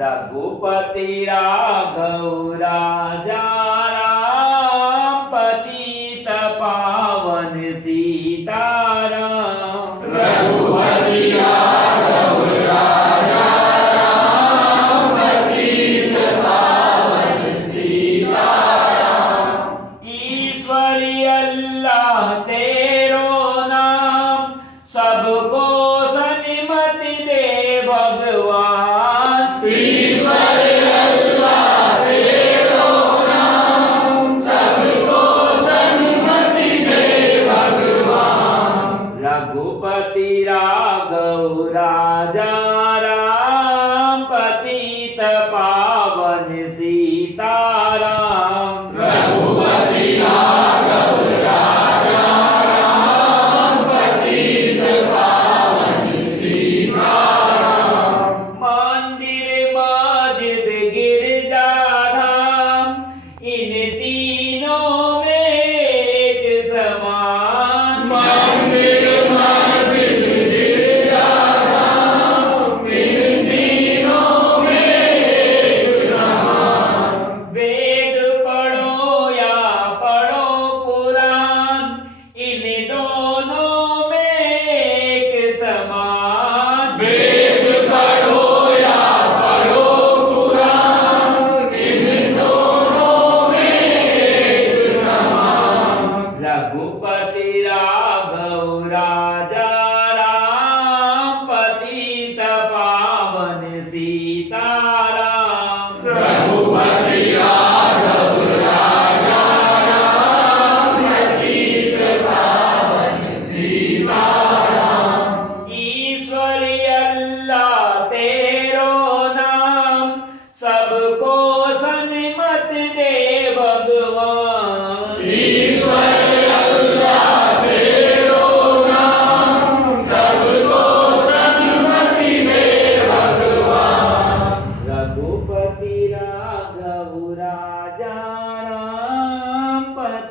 रघुपति राघव राजा राम, पतित पावन सीताराम। रघुपति राघव राजा राम, पतित पावन सीताराम। ईश्वरी अल्लाह तेरो नाम, सबको सन्मति दे भगवान। ईश्वर अल्लाह तेरो नाम, सबको सन्मति दे भगवान। रघुपति राघव राजा राम, पतित पावन सीताराम। रघुपति राघव राजा राम, पतित पावन सीताराम। मंदिर मस्जिद गिरजाधाम, इन तीनों में एक समान। मंदिर मस्जिद गिरजाधाम, इन तीनों में एक समान। वेद पढ़ो या पढ़ो कुरान, इन दोनों में एक समान। वेद पढ़ो या पढ़ो कुरान, इन दोनों में एक समान। रघुपति राघव राजा राम, पतित पावन सीताराम। रघुपति राघव राजा राम, पतित पावन सीताराम। ईश्वरी अल्लाह तेरो नाम, सबको